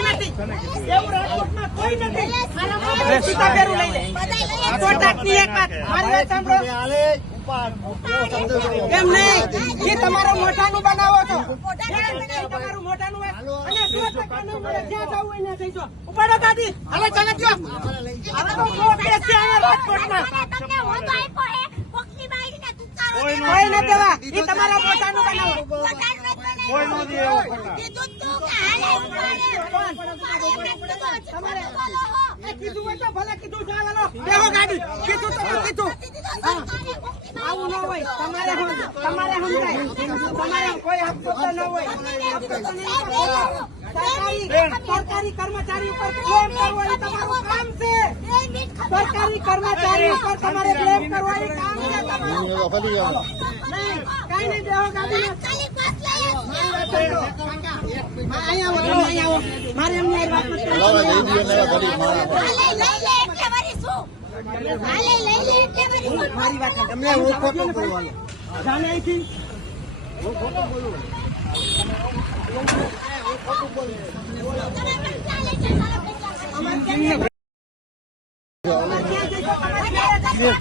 કોઈ નથી એવું રાજકોટમાં કોઈ નથી સીતા પેરું લઈ લે કોટાકની એક વાત મારી વાત સાંભળો એમ નહીં એ તમારો મોઢાનું બનાવો છો તમારું મોઢાનું અને 100% ન મળે જ્યાં જવું હોય ત્યાં જઈજો ઉપાડો ગાડી હવે ચાલે જો હવે તો સો કેસ છે અહીંયા રાજકોટમાં તમને હોતો આપ્યો હે કોકની બાઈડીને તુકારો કોઈ ન દેવા એ તમારા મોઢાનું બનાવો કોઈ ન દે કીધું તું કે હાલે તમારે કીધું હોય તો ભલે કીધું ચાલો બેહો ગાડી કીધું તો કીધું આવું ન હોય તમારે સમજાય તમારે કોઈ હક્કો ન હોય સરકારી કર્મચારી ઉપર બ્લેમ કરવો એ તમારું કામ છે સરકારી કર્મચારી ઉપર તમારે બ્લેમ કરવો એ કામ છે તમારું કઈ નહીં બેહો ગાડી અહીંયા મારે એમને વાત મારી વાત તમને હું ખોટું બોલવાનું જાણે અહીંથી હું ખોટું બોલું